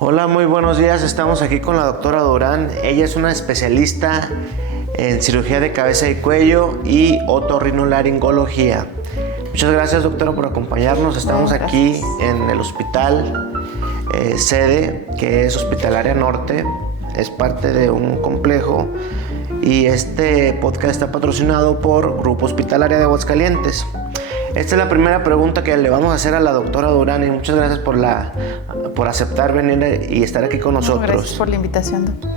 Hola, muy buenos días. Estamos aquí con la doctora Durán. Ella es una especialista en cirugía de cabeza y cuello y otorrinolaringología. Muchas gracias, doctora, por acompañarnos. Estamos aquí en el hospital sede, que es Hospitalaria Norte. Es parte de un complejo y este podcast está patrocinado por Grupo Hospitalaria de Aguascalientes. Esta es la primera pregunta que le vamos a hacer a la doctora Durán y muchas gracias por aceptar venir y estar aquí con nosotros. Gracias por la invitación, doctor.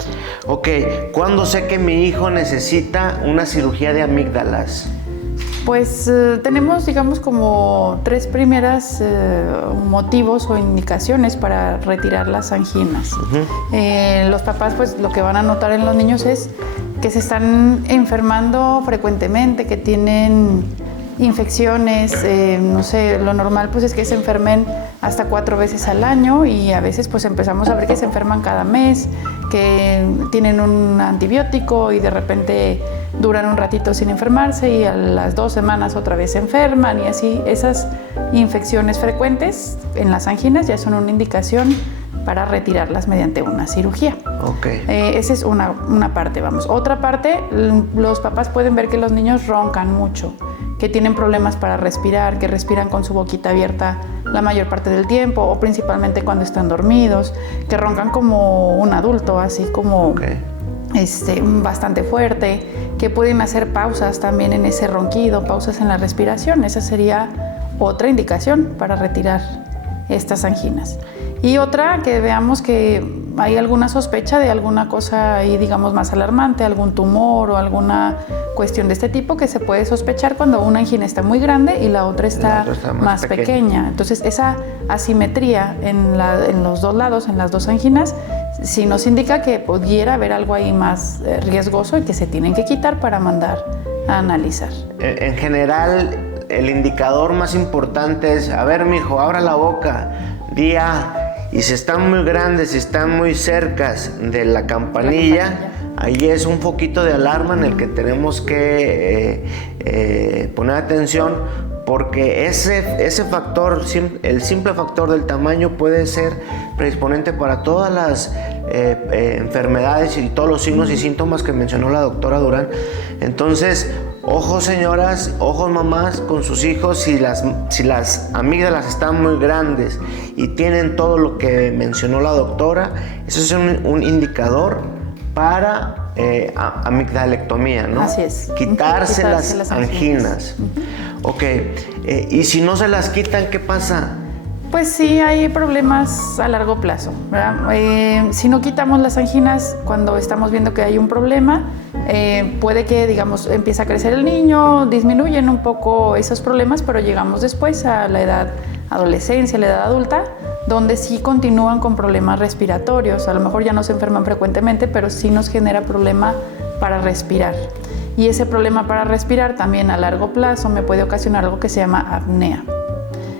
Ok, ¿cuándo sé que mi hijo necesita una cirugía de amígdalas? Pues tenemos, digamos, como tres primeras motivos o indicaciones para retirar las anginas. Los papás, pues lo que van a notar en los niños es que se están enfermando frecuentemente, que tienen infecciones, no sé, lo normal pues es que se enfermen hasta 4 veces al año y a veces pues empezamos a ver que se enferman cada mes, que tienen un antibiótico y de repente duran un ratito sin enfermarse y a las 2 semanas otra vez se enferman y así. Esas infecciones frecuentes en las anginas ya son una indicación para retirarlas mediante una cirugía. Okay. Esa es una parte, vamos. Otra parte, los papás pueden ver que los niños roncan mucho, que tienen problemas para respirar, que respiran con su boquita abierta la mayor parte del tiempo o principalmente cuando están dormidos, que roncan como un adulto, así como bastante fuerte, que pueden hacer pausas también en ese ronquido, pausas en la respiración. Esa sería otra indicación para retirar estas anginas. Y otra, que veamos que hay alguna sospecha de alguna cosa ahí, digamos, más alarmante, algún tumor o alguna cuestión de este tipo que se puede sospechar cuando una angina está muy grande y la otra está más pequeña. Entonces, esa asimetría en los dos lados, en las dos anginas, sí nos indica que pudiera haber algo ahí más riesgoso y que se tienen que quitar para mandar a analizar. En general, el indicador más importante es, a ver, mijo, abra la boca, y si están muy grandes, si están muy cercas de la campanilla, ahí es un foquito de alarma en el que tenemos que poner atención, porque ese factor, el simple factor del tamaño puede ser predisponente para todas las enfermedades y todos los signos y síntomas que mencionó la doctora Durán. Entonces, ojos señoras, ojos mamás con sus hijos, si las amígdalas están muy grandes y tienen todo lo que mencionó la doctora, eso es un indicador para amigdalectomía, ¿no? Así es. Quitarse las anginas. Ok, y si no se las quitan, ¿qué pasa? Pues sí, hay problemas a largo plazo, ¿verdad? Si no quitamos las anginas cuando estamos viendo que hay un problema, puede que, digamos, empiece a crecer el niño, disminuyen un poco esos problemas, pero llegamos después a la edad adolescencia, la edad adulta, donde sí continúan con problemas respiratorios. A lo mejor ya no se enferman frecuentemente, pero sí nos genera problema para respirar. Y ese problema para respirar también a largo plazo me puede ocasionar algo que se llama apnea.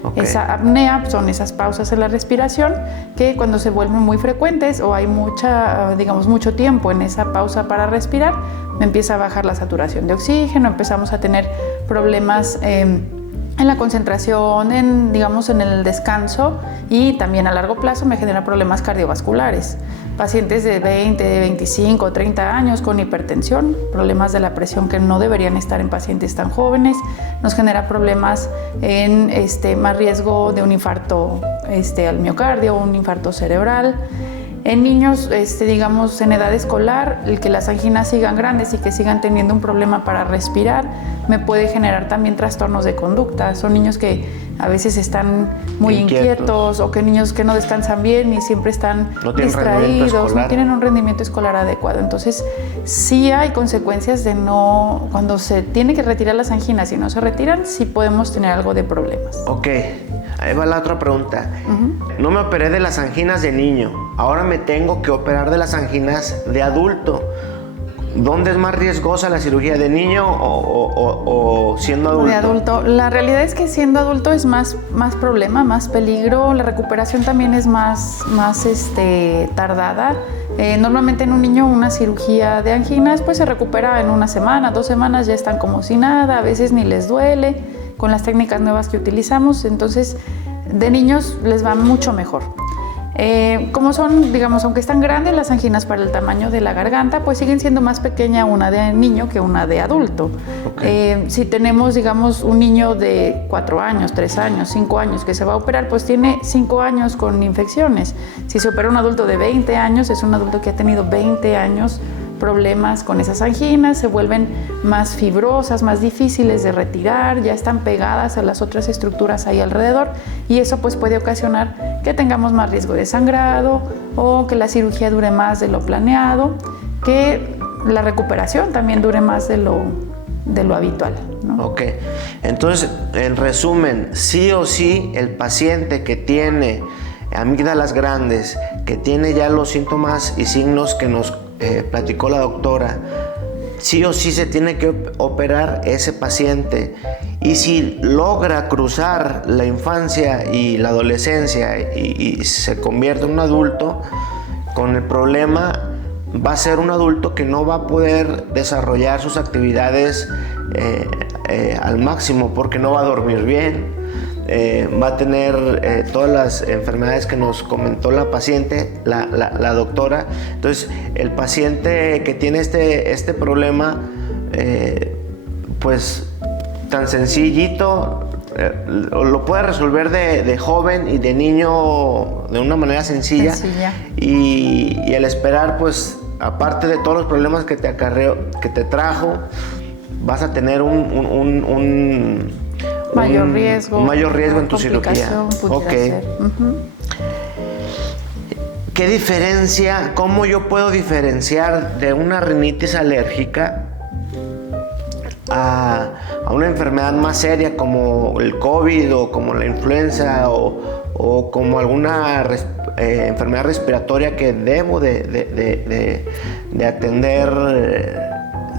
Okay. Esa apnea son esas pausas en la respiración que cuando se vuelven muy frecuentes o hay mucho tiempo en esa pausa para respirar, empieza a bajar la saturación de oxígeno, empezamos a tener problemas en la concentración, en el descanso, y también a largo plazo me genera problemas cardiovasculares. Pacientes de 20, de 25, 30 años con hipertensión, problemas de la presión que no deberían estar en pacientes tan jóvenes, nos genera problemas en más riesgo de un infarto al miocardio, un infarto cerebral. En niños, en edad escolar, el que las anginas sigan grandes y que sigan teniendo un problema para respirar me puede generar también trastornos de conducta. Son niños que a veces están muy inquietos o que niños que no descansan bien y siempre están distraídos, no tienen un rendimiento escolar adecuado. Entonces, sí hay consecuencias de cuando se tiene que retirar las anginas y no se retiran, sí podemos tener algo de problemas. Ok. Ahí va la otra pregunta. No me operé de las anginas de niño, ahora me tengo que operar de las anginas de adulto. ¿Dónde es más riesgosa la cirugía, de niño o siendo adulto? De adulto. La realidad es que siendo adulto es más problema, más peligro. La recuperación también es más tardada. Normalmente en un niño una cirugía de anginas pues se recupera en 1 semana, 2 semanas, ya están como si nada, a veces ni les duele con las técnicas nuevas que utilizamos. Entonces de niños les va mucho mejor. Como son, digamos, aunque están grandes las anginas para el tamaño de la garganta, pues siguen siendo más pequeña una de niño que una de adulto. Okay. Si tenemos, digamos, un niño de 4 años, 3 años, 5 años que se va a operar, pues tiene 5 años con infecciones. Si se opera un adulto de 20 años, es un adulto que ha tenido 20 años problemas con esas anginas, se vuelven más fibrosas, más difíciles de retirar, ya están pegadas a las otras estructuras ahí alrededor, y eso pues puede ocasionar que tengamos más riesgo de sangrado o que la cirugía dure más de lo planeado, que la recuperación también dure más de lo habitual, ¿no? Ok, entonces en resumen, sí o sí el paciente que tiene amígdalas grandes, que tiene ya los síntomas y signos que nos platicó la doctora, sí o sí se tiene que operar ese paciente, y si logra cruzar la infancia y la adolescencia y se convierte en un adulto con el problema, va a ser un adulto que no va a poder desarrollar sus actividades al máximo, porque no va a dormir bien. Va a tener todas las enfermedades que nos comentó la paciente, la doctora. Entonces, el paciente que tiene este problema, pues tan sencillito, lo puede resolver de joven y de niño de una manera sencilla. Y al esperar, pues, aparte de todos los problemas que te acarreó, que te trajo, vas a tener un mayor riesgo en tu cirugía. Okay. ¿Qué diferencia, cómo yo puedo diferenciar de una rinitis alérgica a una enfermedad más seria como el COVID o como la influenza o como alguna enfermedad respiratoria que debo de atender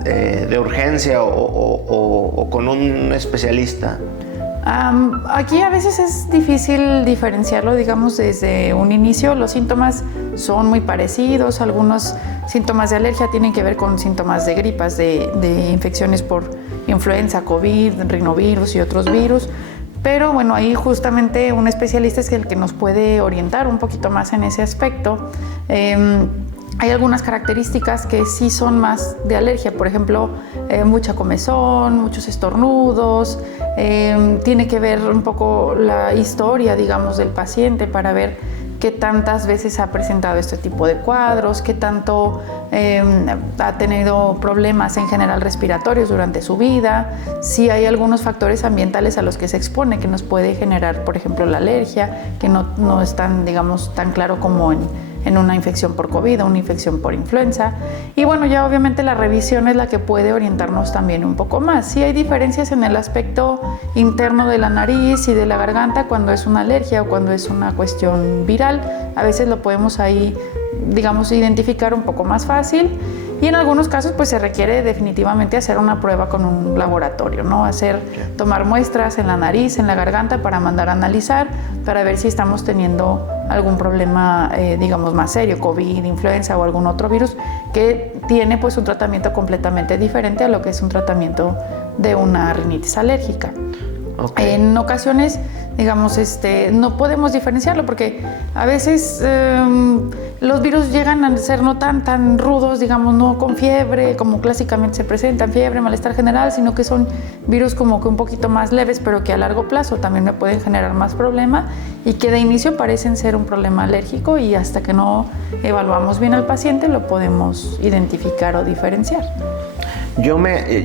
de urgencia o con un especialista? Aquí a veces es difícil diferenciarlo, digamos, desde un inicio. Los síntomas son muy parecidos. Algunos síntomas de alergia tienen que ver con síntomas de gripas, de infecciones por influenza, COVID, rinovirus y otros virus. Pero bueno, ahí justamente un especialista es el que nos puede orientar un poquito más en ese aspecto. Hay algunas características que sí son más de alergia, por ejemplo, mucha comezón, muchos estornudos. Tiene que ver un poco la historia, digamos, del paciente para ver qué tantas veces ha presentado este tipo de cuadros, qué tanto ha tenido problemas en general respiratorios durante su vida, si hay algunos factores ambientales a los que se expone que nos puede generar, por ejemplo, la alergia, que no es tan, digamos, tan claro como en una infección por COVID o una infección por influenza. Y bueno, ya obviamente la revisión es la que puede orientarnos también un poco más. Sí hay diferencias en el aspecto interno de la nariz y de la garganta cuando es una alergia o cuando es una cuestión viral. A veces lo podemos ahí, digamos, identificar un poco más fácil. Y en algunos casos pues se requiere definitivamente hacer una prueba con un laboratorio, ¿no? Tomar muestras en la nariz, en la garganta para mandar a analizar, para ver si estamos teniendo algún problema, digamos, más serio, COVID, influenza o algún otro virus que tiene pues un tratamiento completamente diferente a lo que es un tratamiento de una rinitis alérgica. Okay. En ocasiones, digamos, no podemos diferenciarlo porque a veces los virus llegan a ser no tan rudos, digamos, no con fiebre, como clásicamente se presentan, fiebre, malestar general, sino que son virus como que un poquito más leves, pero que a largo plazo también me pueden generar más problema y que de inicio parecen ser un problema alérgico y hasta que no evaluamos bien al paciente lo podemos identificar o diferenciar.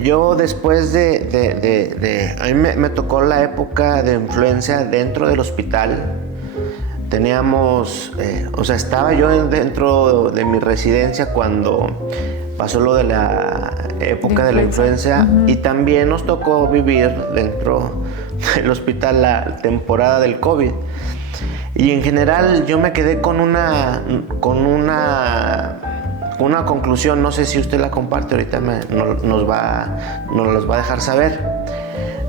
Yo después a mí me tocó la época de influenza dentro del hospital. Teníamos, estaba yo dentro de mi residencia cuando pasó lo de la época de la influenza. Uh-huh. Y también nos tocó vivir dentro del hospital la temporada del COVID. Y en general yo me quedé con una conclusión, no sé si usted la comparte, ahorita nos los va a dejar saber,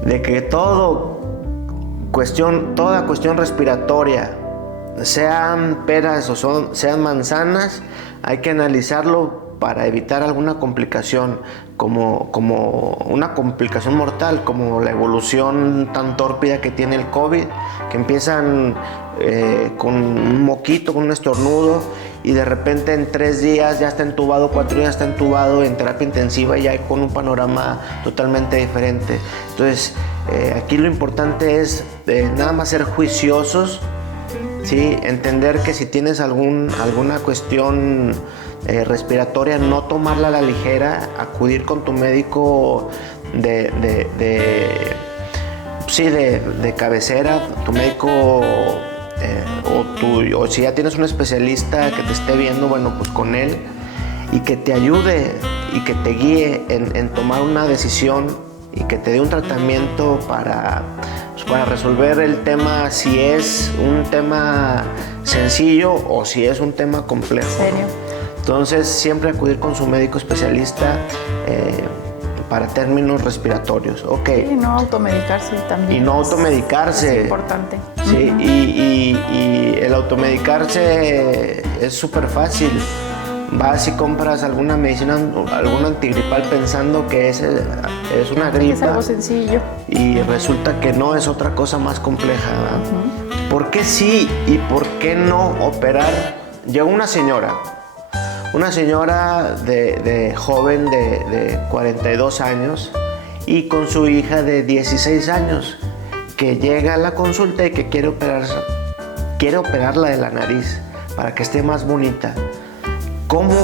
de que toda cuestión respiratoria, sean peras o sean manzanas, hay que analizarlo para evitar alguna complicación, como una complicación mortal, como la evolución tan tórpida que tiene el COVID, que empiezan con un moquito, con un estornudo, y de repente en 3 días ya está entubado, 4 días está entubado en terapia intensiva, ya con un panorama totalmente diferente. Entonces, aquí lo importante es nada más ser juiciosos, ¿sí? Entender que si tienes alguna cuestión respiratoria, no tomarla a la ligera, acudir con tu médico de cabecera, tu médico, o si ya tienes un especialista que te esté viendo, bueno, pues con él, y que te ayude y que te guíe en tomar una decisión y que te dé un tratamiento para resolver el tema, si es un tema sencillo o si es un tema complejo. ¿En serio? Entonces, siempre acudir con su médico especialista para términos respiratorios. Ok. Y no automedicarse también. Y no automedicarse. Es importante. Sí, y el automedicarse es súper fácil. Vas y compras alguna medicina, algún antigripal pensando que es una gripa. Es algo sencillo. Y resulta que no, es otra cosa más compleja. ¿Por qué sí y por qué no operar? Llegó una señora de joven de 42 años y con su hija de 16 años que llega a la consulta y que quiere operarla de la nariz para que esté más bonita. ¿Cómo?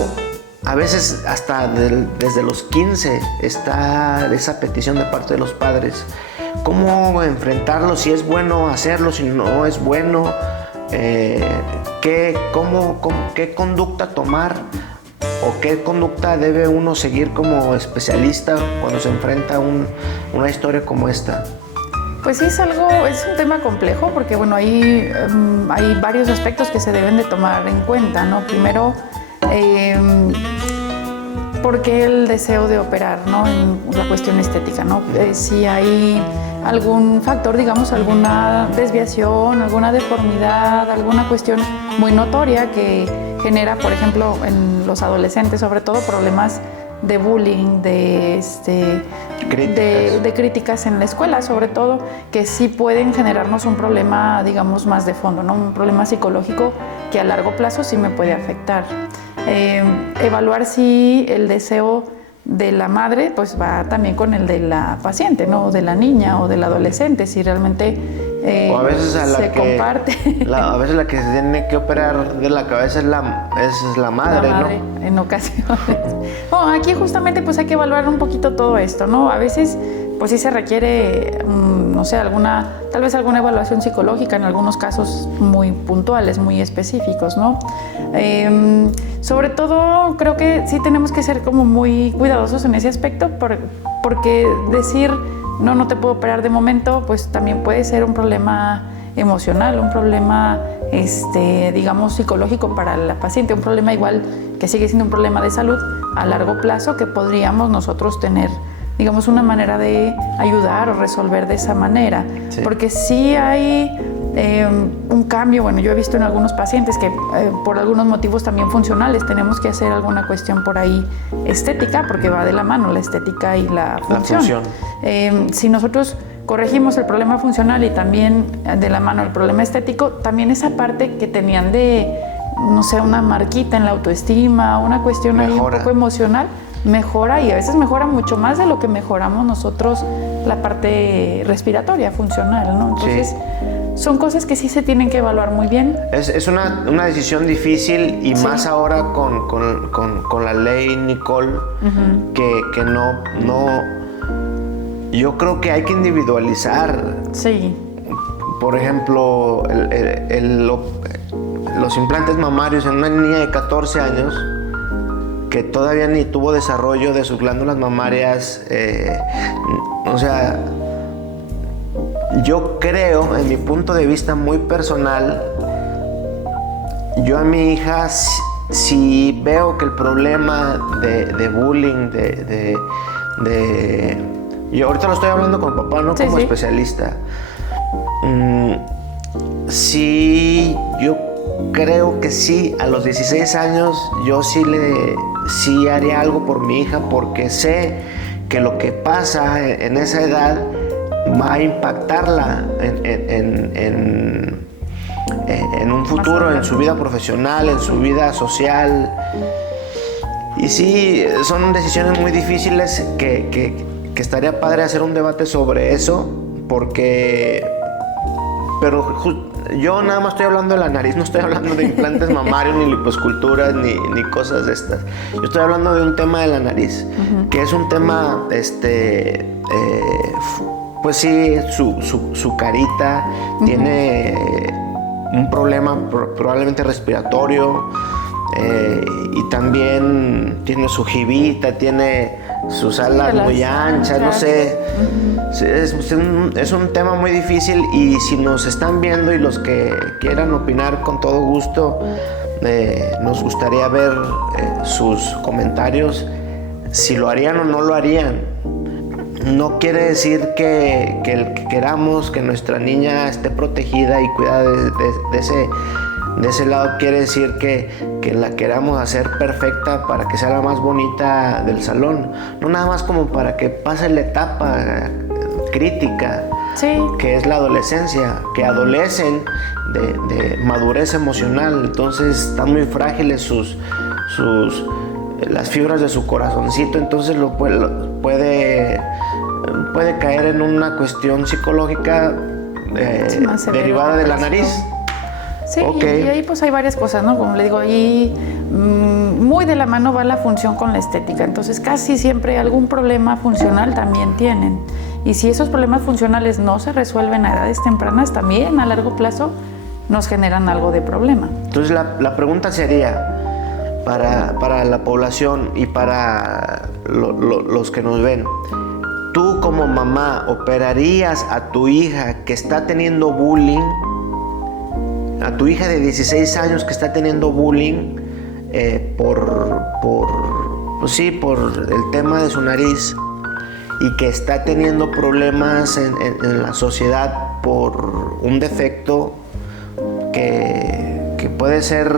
A veces hasta desde los 15 está esa petición de parte de los padres. ¿Cómo enfrentarlo? Si es bueno hacerlo, si no es bueno. ¿Qué conducta tomar o qué conducta debe uno seguir como especialista cuando se enfrenta a una historia como esta? Pues sí, es un tema complejo porque bueno, hay varios aspectos que se deben de tomar en cuenta, ¿no? Primero, ¿por qué el deseo de operar, ¿no? En la cuestión estética, ¿no? Si hay algún factor, digamos, alguna desviación, alguna deformidad, alguna cuestión muy notoria que genera, por ejemplo, en los adolescentes, sobre todo, problemas de bullying, de críticas en la escuela, sobre todo, que sí pueden generarnos un problema, digamos, más de fondo, ¿no? Un problema psicológico que a largo plazo sí me puede afectar. Evaluar si el deseo de la madre pues va también con el de la paciente, ¿no? De la niña o del adolescente, si realmente o a veces se comparte. A veces la que se tiene que operar de la cabeza es la madre, la madre, ¿no? En ocasiones. Bueno, aquí justamente pues hay que evaluar un poquito todo esto, ¿no? A veces pues sí se requiere, no sé, tal vez alguna evaluación psicológica en algunos casos muy puntuales, muy específicos, ¿no? Sobre todo creo que sí tenemos que ser como muy cuidadosos en ese aspecto porque decir no te puedo operar de momento, pues también puede ser un problema emocional, un problema, digamos, psicológico para la paciente, un problema igual que sigue siendo un problema de salud a largo plazo que podríamos nosotros tener, digamos, una manera de ayudar o resolver de esa manera. Sí. Porque sí hay un cambio, bueno, yo he visto en algunos pacientes que por algunos motivos también funcionales tenemos que hacer alguna cuestión por ahí estética, porque va de la mano la estética y la función. Si nosotros corregimos el problema funcional y también de la mano el problema estético, también esa parte que tenían de, no sé, una marquita en la autoestima, una cuestión ahí un poco emocional, mejora, y a veces mejora mucho más de lo que mejoramos nosotros la parte respiratoria, funcional, ¿no? Entonces, sí, son cosas que sí se tienen que evaluar muy bien. Es una decisión difícil y sí, más ahora con la ley Nicole, que no... Yo creo que hay que individualizar. Sí. Por ejemplo, los implantes mamarios en una niña de 14 años que todavía ni tuvo desarrollo de sus glándulas mamarias, o sea, yo creo, en mi punto de vista muy personal, yo a mi hija, si veo que el problema de bullying, yo ahorita lo estoy hablando con papá, no como especialista, si yo creo que sí, a los 16 años yo sí haría algo por mi hija, porque sé que lo que pasa en esa edad va a impactarla en un futuro, en su vida profesional, en su vida social. Y sí, son decisiones muy difíciles que estaría padre hacer un debate sobre eso, pero yo nada más estoy hablando de la nariz, no estoy hablando de implantes mamarios, ni liposculturas, ni cosas de estas. Yo estoy hablando de un tema de la nariz, que es un tema, pues sí, su carita tiene un problema probablemente respiratorio, y también tiene su jibita, tiene sus alas muy anchas, no sé. Es un tema muy difícil, y si nos están viendo y los que quieran opinar, con todo gusto, nos gustaría ver sus comentarios, si lo harían o no lo harían. No quiere decir que queramos que nuestra niña esté protegida y cuidada de ese lado. Quiere decir que la queramos hacer perfecta para que sea la más bonita del salón. No nada más como para que pase la etapa crítica, sí, que es la adolescencia, que adolecen de madurez emocional. Entonces están muy frágiles las fibras de su corazoncito, entonces puede caer en una cuestión psicológica derivada de la nariz. Sí, okay. Y ahí pues hay varias cosas, ¿no? Como le digo, ahí muy de la mano va la función con la estética. Entonces casi siempre algún problema funcional también tienen. Y si esos problemas funcionales no se resuelven a edades tempranas, también a largo plazo nos generan algo de problema. Entonces la pregunta sería, para la población y para los que nos ven, ¿tú como mamá operarías a tu hija que está teniendo bullying? A tu hija de 16 años que está teniendo bullying por el tema de su nariz, y que está teniendo problemas en la sociedad por un defecto que puede ser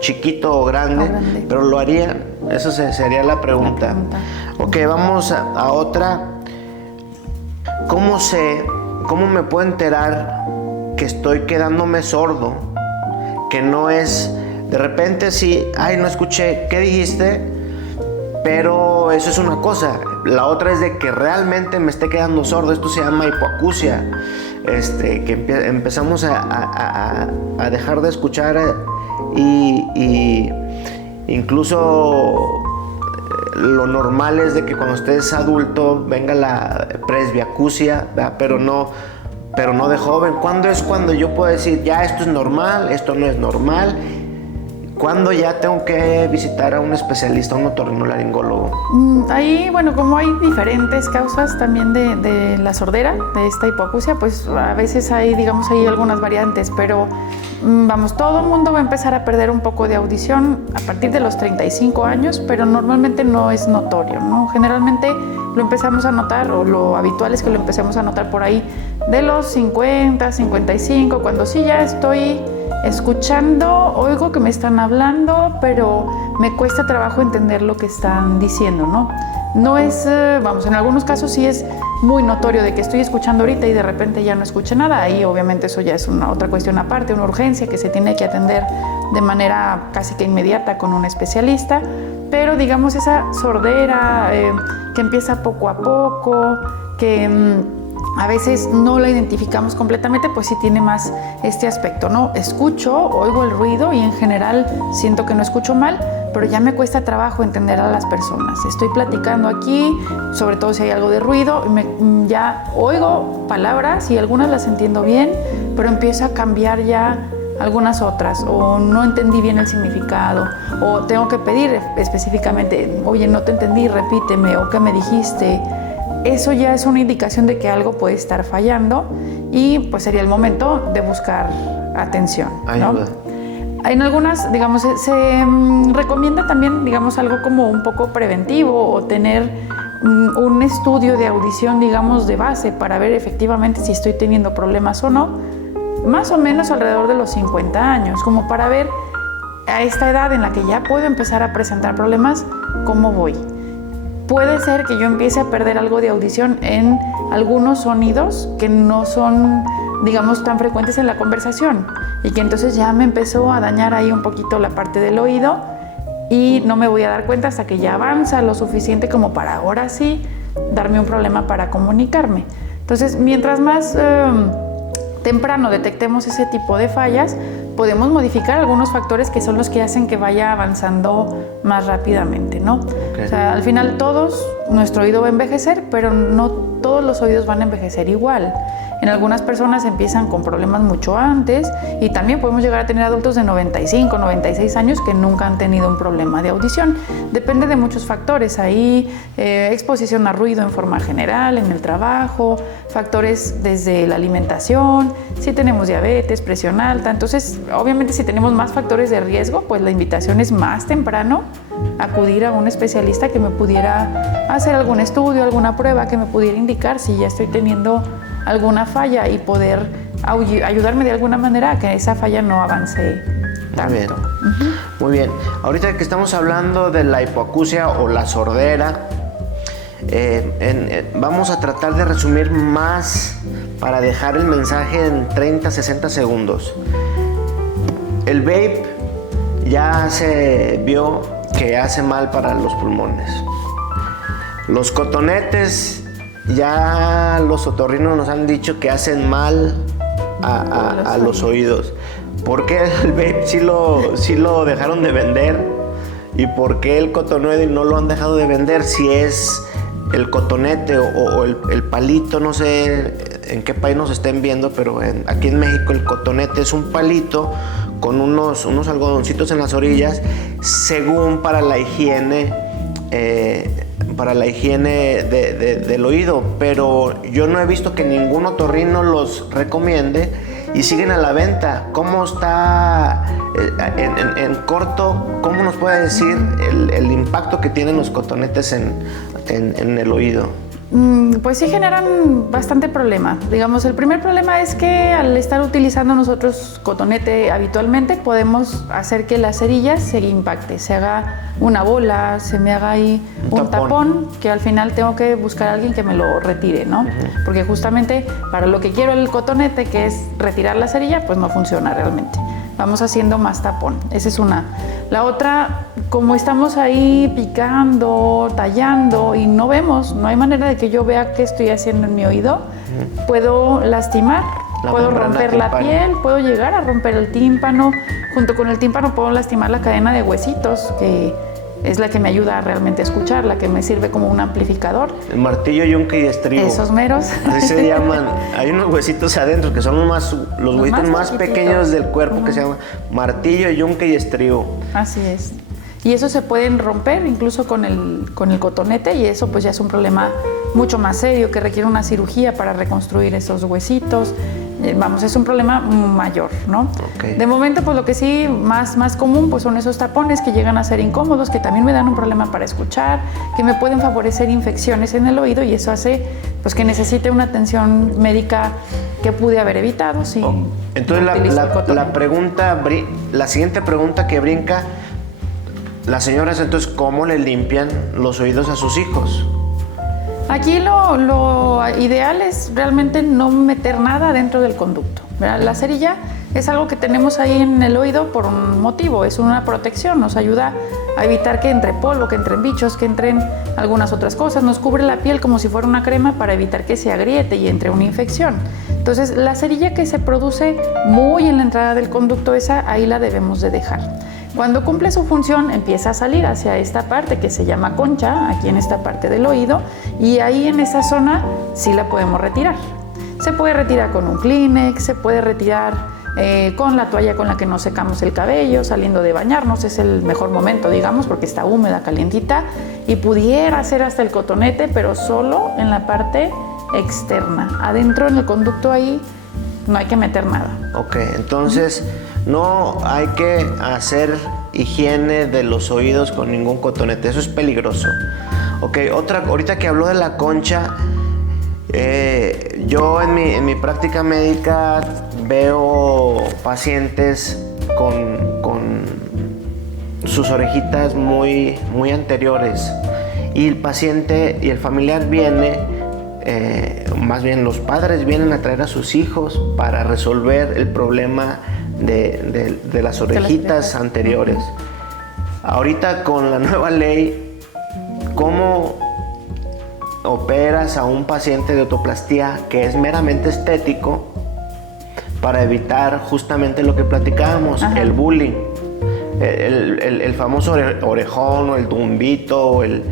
chiquito o grande, pero lo haría. Eso sería la pregunta. Ok, vamos a otra. ¿Cómo me puedo enterar que estoy quedándome sordo? Que no es, de repente sí, no escuché, ¿qué dijiste? Pero eso es una cosa. La otra es de que realmente me esté quedando sordo. Esto se llama hipoacusia. Que empezamos a dejar de escuchar, y incluso lo normal es de que cuando usted es adulto venga la presbiacusia, ¿verdad? pero no de joven. ¿Cuándo es cuando yo puedo decir, ya esto es normal, esto no es normal? ¿Cuándo ya tengo que visitar a un especialista, a un otorrinolaringólogo? Ahí, bueno, como hay diferentes causas también de la sordera, de esta hipoacusia, pues a veces hay, digamos, hay algunas variantes, pero vamos, todo el mundo va a empezar a perder un poco de audición a partir de los 35 años, pero normalmente no es notorio, ¿no? Generalmente lo empezamos a notar, o lo habitual es que lo empecemos a notar por ahí de los 50, 55, cuando sí ya estoy escuchando, oigo que me están hablando, pero me cuesta trabajo entender lo que están diciendo, ¿no? No es, vamos, en algunos casos sí es muy notorio de que estoy escuchando ahorita y de repente ya no escucho nada. Ahí obviamente eso ya es otra cuestión aparte, una urgencia que se tiene que atender de manera casi que inmediata con un especialista. Pero digamos esa sordera que empieza poco a poco, que a veces no la identificamos completamente, pues sí tiene más este aspecto, ¿no? Escucho, oigo el ruido y en general siento que no escucho mal, pero ya me cuesta trabajo entender a las personas. Estoy platicando aquí, sobre todo si hay algo de ruido, ya oigo palabras y algunas las entiendo bien, pero empiezo a cambiar ya algunas otras, o no entendí bien el significado, o tengo que pedir específicamente, oye, no te entendí, repíteme, o ¿qué me dijiste? Eso ya es una indicación de que algo puede estar fallando y pues sería el momento de buscar atención, ¿no? En algunas, digamos, se recomienda también, digamos, algo como un poco preventivo, o tener un estudio de audición, digamos, de base para ver efectivamente si estoy teniendo problemas o no. más o menos alrededor de los 50 años, como para ver a esta edad en la que ya puedo empezar a presentar problemas, cómo voy. Puede ser que yo empiece a perder algo de audición en algunos sonidos que no son, digamos, tan frecuentes en la conversación y que entonces ya me empezó a dañar ahí un poquito la parte del oído y no me voy a dar cuenta hasta que ya avanza lo suficiente como para ahora sí darme un problema para comunicarme. Entonces, mientras más temprano detectemos ese tipo de fallas, podemos modificar algunos factores que son los que hacen que vaya avanzando más rápidamente, ¿no? Okay. O sea, al final nuestro oído va a envejecer, pero no todos los oídos van a envejecer igual. En algunas personas empiezan con problemas mucho antes y también podemos llegar a tener adultos de 95, 96 años que nunca han tenido un problema de audición. Depende de muchos factores. Ahí exposición a ruido en forma general, en el trabajo, factores desde la alimentación, si tenemos diabetes, presión alta. Entonces, obviamente si tenemos más factores de riesgo, pues la invitación es más temprano acudir a un especialista que me pudiera hacer algún estudio, alguna prueba que me pudiera indicar si ya estoy teniendo alguna falla y poder ayudarme de alguna manera a que esa falla no avance tanto. Muy bien. Muy bien. Ahorita que estamos hablando de la hipoacusia o la sordera, vamos a tratar de resumir más para dejar el mensaje en 30, 60 segundos. El vape ya se vio que hace mal para los pulmones. Los cotonetes, ya los otorrinos nos han dicho que hacen mal a los oídos. ¿Por qué el vape sí lo dejaron de vender? ¿Y por qué el cotonete no lo han dejado de vender? Si es el cotonete o el palito, no sé en qué país nos estén viendo, pero aquí en México el cotonete es un palito con unos algodoncitos en las orillas, según para la higiene del oído, pero yo no he visto que ningún otorrino los recomiende y siguen a la venta. ¿Cómo está en corto? ¿Cómo nos puede decir el impacto que tienen los cotonetes en el oído? Pues sí generan bastante problema. Digamos, el primer problema es que al estar utilizando nosotros cotonete habitualmente podemos hacer que la cerilla se impacte, se haga una bola, se me haga ahí un tapón que al final tengo que buscar a alguien que me lo retire, ¿no? Porque justamente para lo que quiero el cotonete, que es retirar la cerilla, pues no funciona realmente. Vamos haciendo más tapón. Esa es una. La otra, como estamos ahí picando, tallando y no vemos, no hay manera de que yo vea qué estoy haciendo en mi oído, puedo lastimar, puedo romper la piel, puedo llegar a romper el tímpano. Junto con el tímpano puedo lastimar la cadena de huesitos, que es la que me ayuda realmente a escuchar, la que me sirve como un amplificador. El martillo, yunque y estribo. Esos meros. Así se llaman. Hay unos huesitos adentro que son los huesitos más pequeños del cuerpo, que se llaman martillo, yunque y estribo. Así es. Y eso se pueden romper incluso con el cotonete, y eso pues ya es un problema mucho más serio que requiere una cirugía para reconstruir esos huesitos. Vamos, es un problema mayor, ¿no? Okay. De momento, pues lo que sí más común pues son esos tapones que llegan a ser incómodos, que también me dan un problema para escuchar, que me pueden favorecer infecciones en el oído, y eso hace pues que necesite una atención médica que pude haber evitado. Sí. Entonces la siguiente pregunta que brinca, las señoras, entonces, ¿cómo le limpian los oídos a sus hijos? Aquí lo ideal es realmente no meter nada dentro del conducto, ¿verdad? La cerilla es algo que tenemos ahí en el oído por un motivo, es una protección, nos ayuda a evitar que entre polvo, que entren bichos, que entren algunas otras cosas, nos cubre la piel como si fuera una crema para evitar que se agriete y entre una infección. Entonces, la cerilla que se produce muy en la entrada del conducto, esa ahí la debemos de dejar. Cuando cumple su función, empieza a salir hacia esta parte que se llama concha, aquí en esta parte del oído, y ahí en esa zona sí la podemos retirar. Se puede retirar con un Kleenex, se puede retirar con la toalla con la que nos secamos el cabello, saliendo de bañarnos, es el mejor momento, digamos, porque está húmeda, calientita, y pudiera ser hasta el cotonete, pero solo en la parte externa. Adentro en el conducto ahí no hay que meter nada. Ok, entonces no hay que hacer higiene de los oídos con ningún cotonete, eso es peligroso. Ok, ahorita que habló de la concha, yo en mi práctica médica veo pacientes con sus orejitas muy anteriores y el paciente y el familiar viene, más bien los padres vienen a traer a sus hijos para resolver el problema de las orejitas anteriores. Ahorita con la nueva ley, ¿cómo operas a un paciente de otoplastía que es meramente estético para evitar justamente lo que platicábamos, el bullying? El famoso orejón o el tumbito o el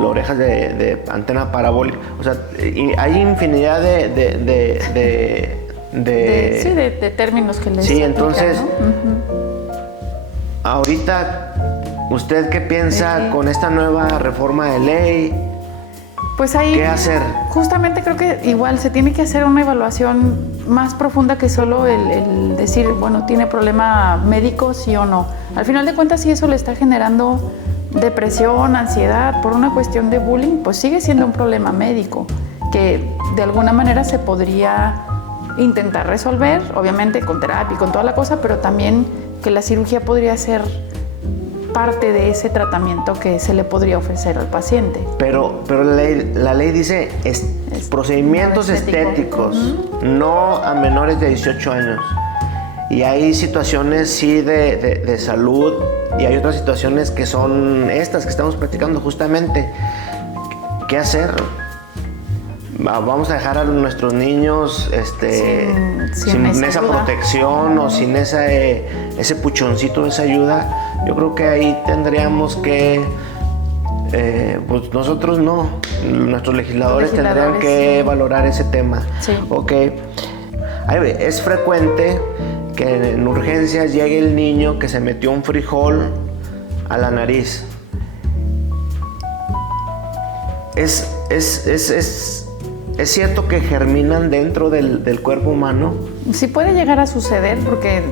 orejas de antena parabólica. O sea, hay infinidad de términos que les sí, aplican, entonces, ¿no? Ahorita, ¿usted qué piensa con esta nueva reforma de ley? Pues ahí, ¿qué hacer? Justamente creo que igual se tiene que hacer una evaluación más profunda que solo el decir, bueno, ¿tiene problema médico, sí o no? Al final de cuentas, si eso le está generando depresión, ansiedad, por una cuestión de bullying, pues sigue siendo un problema médico que de alguna manera se podría intentar resolver, obviamente con terapia y con toda la cosa, pero también que la cirugía podría ser parte de ese tratamiento que se le podría ofrecer al paciente. Pero la ley dice procedimientos estéticos, no a menores de 18 años. Y hay situaciones sí de salud y hay otras situaciones que son estas que estamos platicando justamente. ¿Qué hacer? Vamos a dejar a nuestros niños sin esa ayuda, protección o sin ese puchoncito, esa ayuda. Yo creo que ahí tendríamos que, pues nosotros no, nuestros legisladores tendrían que valorar ese tema. Sí. Ok. Es frecuente que en urgencias llegue el niño que se metió un frijol a la nariz. ¿Es cierto que germinan dentro del cuerpo humano? Sí puede llegar a suceder porque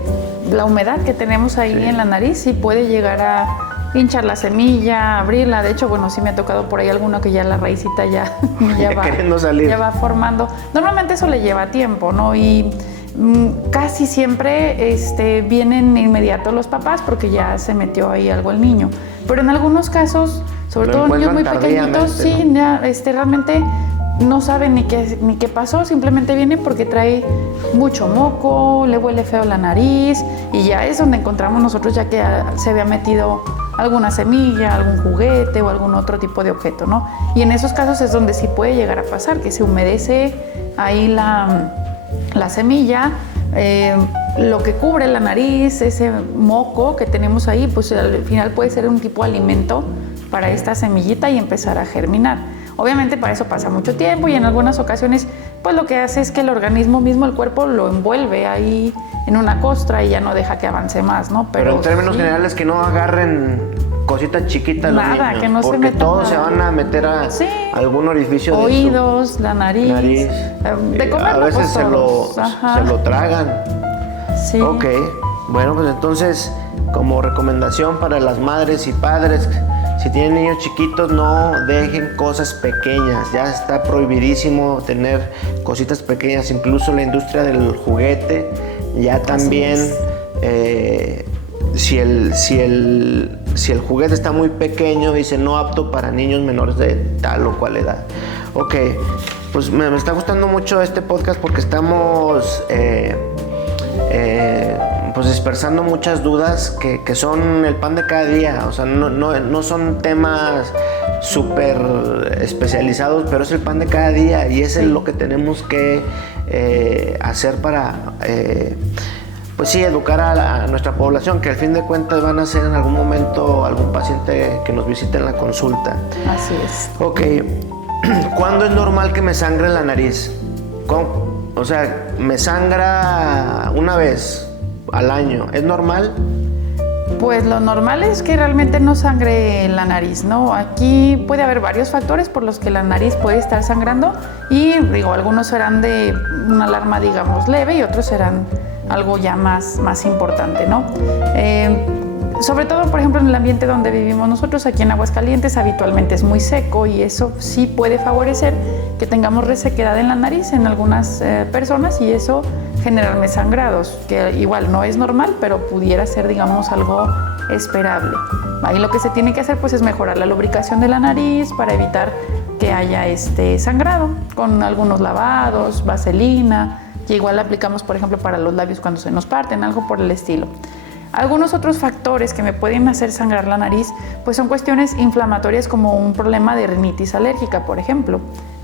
la humedad que tenemos ahí en la nariz sí puede llegar a hinchar la semilla, abrirla. De hecho, bueno, sí me ha tocado por ahí alguno que ya la raicita ya va queriendo salir. Ya va formando. Normalmente eso le lleva tiempo, ¿no? Y casi siempre vienen inmediato los papás porque ya se metió ahí algo el niño. Pero en algunos casos, sobre todo niños muy pequeñitos, sí, ¿no? Ya, realmente no saben ni qué pasó, simplemente vienen porque trae mucho moco, le huele feo la nariz y ya es donde encontramos nosotros ya que se había metido alguna semilla, algún juguete o algún otro tipo de objeto, ¿no? Y en esos casos es donde sí puede llegar a pasar, que se humedece ahí la semilla, lo que cubre la nariz, ese moco que tenemos ahí, pues al final puede ser un tipo de alimento para esta semillita y empezar a germinar. Obviamente para eso pasa mucho tiempo y en algunas ocasiones pues lo que hace es que el organismo mismo, el cuerpo lo envuelve ahí en una costra y ya no deja que avance más, ¿no? Pero en términos generales que no agarren cositas chiquitas los niños, que no porque se metan todos se van a meter a algún orificio oídos, la nariz. De comer a veces se lo tragan. Sí. Ok, bueno, pues entonces como recomendación para las madres y padres, si tienen niños chiquitos, no dejen cosas pequeñas. Ya está prohibidísimo tener cositas pequeñas. Incluso la industria del juguete ya también, si el juguete está muy pequeño, dice no apto para niños menores de tal o cual edad. Ok, pues me está gustando mucho este podcast porque estamos pues dispersando muchas dudas que son el pan de cada día. O sea, no son temas súper especializados, pero es el pan de cada día y es lo que tenemos que hacer para pues sí, educar a nuestra población, que al fin de cuentas van a ser en algún momento algún paciente que nos visite en la consulta. Así es. Ok, ¿cuándo es normal que me sangre la nariz? O sea, me sangra una vez al año, ¿es normal? Pues lo normal es que realmente no sangre la nariz, ¿no? Aquí puede haber varios factores por los que la nariz puede estar sangrando y digo, algunos serán de una alarma, digamos, leve y otros serán algo ya más importante, ¿no? sobre todo, por ejemplo, en el ambiente donde vivimos nosotros, aquí en Aguascalientes, habitualmente es muy seco y eso sí puede favorecer que tengamos resequedad en la nariz en algunas personas y eso generarme sangrados, que igual no es normal, pero pudiera ser, digamos, algo esperable. Ahí lo que se tiene que hacer pues es mejorar la lubricación de la nariz para evitar que haya este sangrado con algunos lavados, vaselina, que igual aplicamos, por ejemplo, para los labios cuando se nos parten, algo por el estilo. Algunos otros factores que me pueden hacer sangrar la nariz pues son cuestiones inflamatorias como un problema de rinitis alérgica, por ejemplo.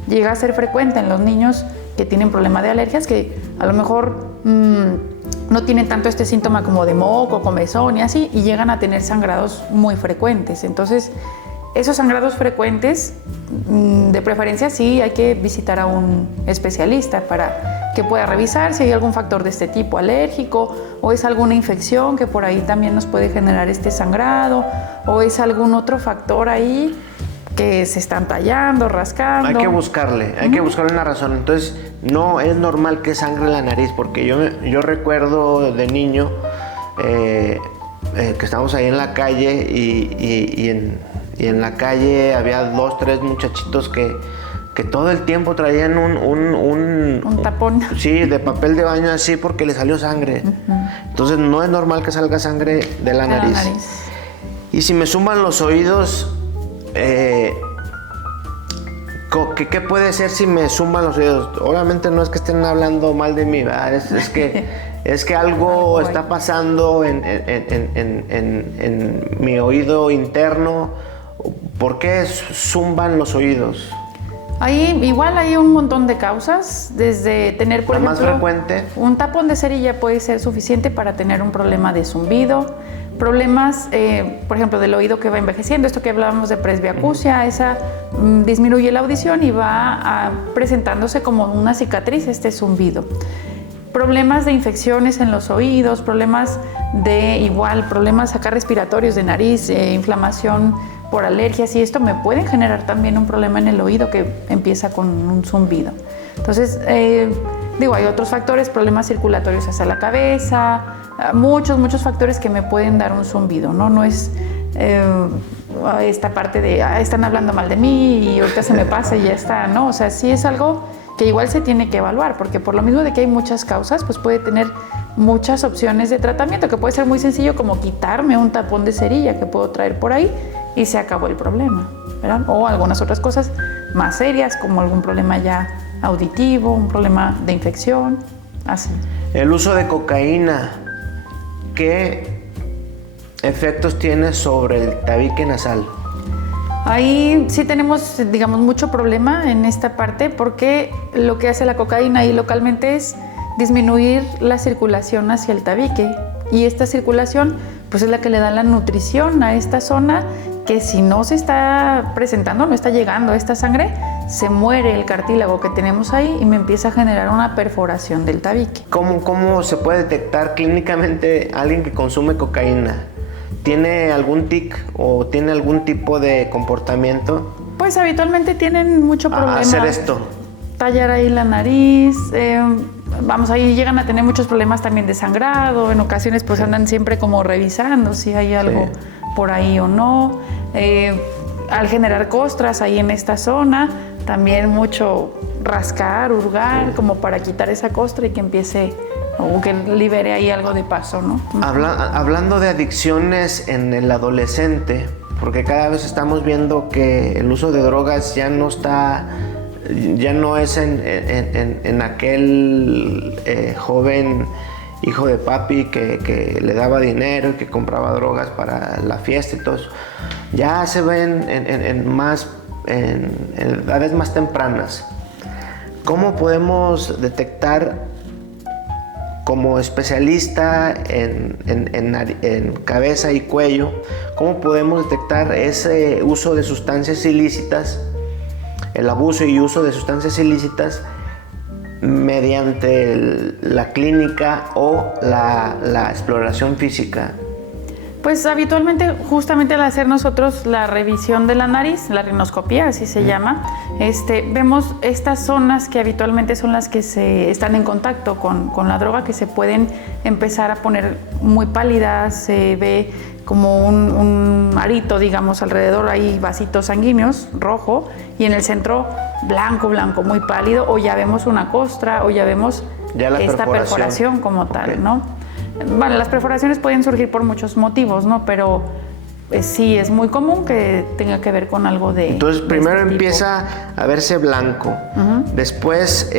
Llega a ser frecuente en los niños que tienen problema de alergias, que a lo mejor no tienen tanto este síntoma como de moco, comezón y así, y llegan a tener sangrados muy frecuentes. Entonces, esos sangrados frecuentes, de preferencia sí hay que visitar a un especialista para que pueda revisar si hay algún factor de este tipo alérgico o es alguna infección que por ahí también nos puede generar este sangrado o es algún otro factor ahí que se están tallando, rascando. Hay que buscarle una razón. Entonces, no es normal que sangre la nariz, porque yo recuerdo de niño que estábamos ahí en la calle y en la calle había 2, 3 muchachitos que todo el tiempo traían un tapón. Sí, de papel de baño así porque le salió sangre. Entonces, no es normal que salga sangre de la nariz. Y si me suman los oídos, ¿qué puede ser si me suman los oídos? Obviamente no es que estén hablando mal de mí, ¿verdad? Es que algo está pasando en mi oído interno. ¿Por qué zumban los oídos? Igual hay un montón de causas, desde tener, por ejemplo, más frecuente, un tapón de cerilla puede ser suficiente para tener un problema de zumbido, problemas, por ejemplo, del oído que va envejeciendo, esto que hablábamos de presbiacusia, esa disminuye la audición y va presentándose como una cicatriz este zumbido. Problemas de infecciones en los oídos, problemas acá respiratorios de nariz, inflamación por alergias y esto me pueden generar también un problema en el oído que empieza con un zumbido. Entonces, hay otros factores, problemas circulatorios hacia la cabeza, muchos factores que me pueden dar un zumbido, ¿no? No es esta parte de, están hablando mal de mí y ahorita se me pasa y ya está, ¿no? O sea, sí es algo que igual se tiene que evaluar, porque por lo mismo de que hay muchas causas, pues puede tener muchas opciones de tratamiento, que puede ser muy sencillo como quitarme un tapón de cerilla que puedo traer por ahí y se acabó el problema, ¿verdad? O algunas otras cosas más serias, como algún problema ya auditivo, un problema de infección, así. El uso de cocaína, ¿qué efectos tiene sobre el tabique nasal? Ahí sí tenemos, digamos, mucho problema en esta parte porque lo que hace la cocaína ahí localmente es disminuir la circulación hacia el tabique y esta circulación pues es la que le da la nutrición a esta zona que si no se está presentando, no está llegando esta sangre, se muere el cartílago que tenemos ahí y me empieza a generar una perforación del tabique. ¿Cómo se puede detectar clínicamente a alguien que consume cocaína? ¿Tiene algún tic o tiene algún tipo de comportamiento? Pues habitualmente tienen mucho problema. Hacer esto. Tallar ahí la nariz, ahí llegan a tener muchos problemas también de sangrado, en ocasiones pues andan siempre como revisando si hay algo por ahí o no. Al generar costras ahí en esta zona, también mucho rascar, hurgar, como para quitar esa costra y que empiece o que libere ahí algo de paso, ¿no? Hablando de adicciones en el adolescente, porque cada vez estamos viendo que el uso de drogas ya no es en aquel joven hijo de papi que le daba dinero y que compraba drogas para la fiesta y todo eso. Ya se ven en edades más tempranas. ¿Cómo podemos detectar, como especialista en cabeza y cuello, cómo podemos detectar ese uso de sustancias ilícitas, el abuso y uso de sustancias ilícitas mediante la clínica o la exploración física? Pues habitualmente, justamente al hacer nosotros la revisión de la nariz, la rinoscopía, así se llama, vemos estas zonas que habitualmente son las que están en contacto con la droga, que se pueden empezar a poner muy pálidas, se ve como un arito, digamos, alrededor hay vasitos sanguíneos, rojo, y en el centro blanco, muy pálido, o ya vemos una costra, o ya vemos esta perforación como tal, ¿no? Bueno, las perforaciones pueden surgir por muchos motivos, ¿no? Pero sí, es muy común que tenga que ver con algo de... Entonces, primero este empieza a verse blanco, después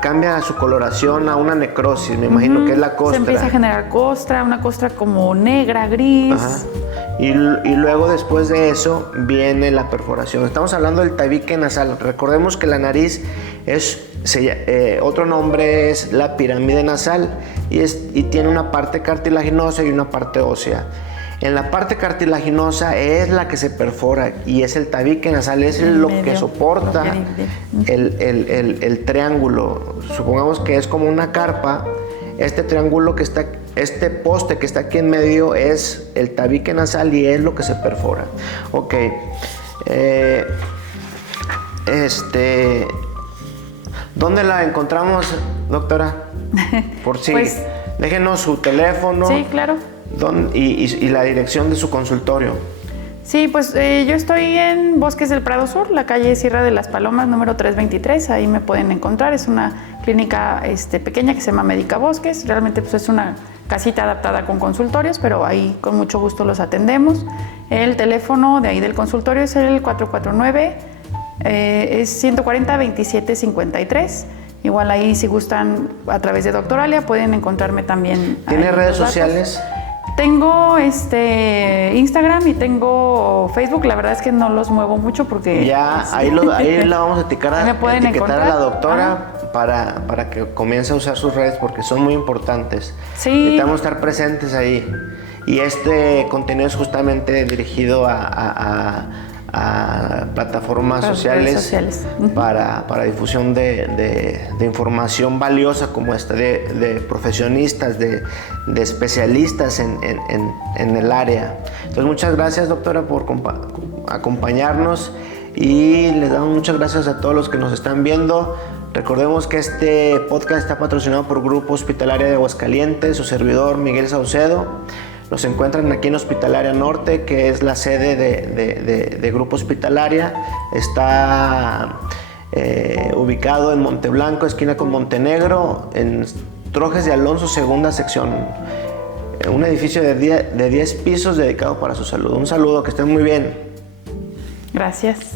cambia su coloración a una necrosis, me imagino que es la costra. Se empieza a generar costra, una costra como negra, gris. Ajá. Y luego después de eso viene la perforación. Estamos hablando del tabique nasal. Recordemos que la nariz otro nombre es la pirámide nasal y tiene una parte cartilaginosa y una parte ósea. En la parte cartilaginosa es la que se perfora y es el tabique nasal, es lo que soporta el triángulo. Supongamos que es como una carpa. Este triángulo este poste que está aquí en medio es el tabique nasal y es lo que se perfora. Ok. ¿Dónde la encontramos, doctora? Por si. Pues, déjenos su teléfono. Sí, claro. Y la dirección de su consultorio. Sí, pues yo estoy en Bosques del Prado Sur, la calle Sierra de las Palomas, número 323. Ahí me pueden encontrar. Es una clínica pequeña que se llama Médica Bosques. Realmente pues, es una casita adaptada con consultorios, pero ahí con mucho gusto los atendemos. El teléfono de ahí del consultorio es el 449, es 140-2753. Igual ahí, si gustan, a través de Doctoralia, pueden encontrarme también. ¿Tiene redes sociales? Tengo Instagram y tengo Facebook. La verdad es que no los muevo mucho porque... Ya, ahí la vamos a etiquetar a la doctora para que comience a usar sus redes porque son muy importantes. Sí. Necesitamos estar presentes ahí. Y este contenido es justamente dirigido a plataformas sociales para difusión de información valiosa como esta, de profesionistas, de especialistas en el área. Entonces, muchas gracias, doctora, por acompañarnos y les damos muchas gracias a todos los que nos están viendo. Recordemos que este podcast está patrocinado por Grupo Hospitalaria de Aguascalientes, su servidor Miguel Saucedo. Nos encuentran aquí en Hospitalaria Norte, que es la sede de Grupo Hospitalaria. Está ubicado en Monteblanco, esquina con Montenegro, en Trojes de Alonso, segunda sección. Un edificio de 10 pisos dedicado para su salud. Un saludo, que estén muy bien. Gracias.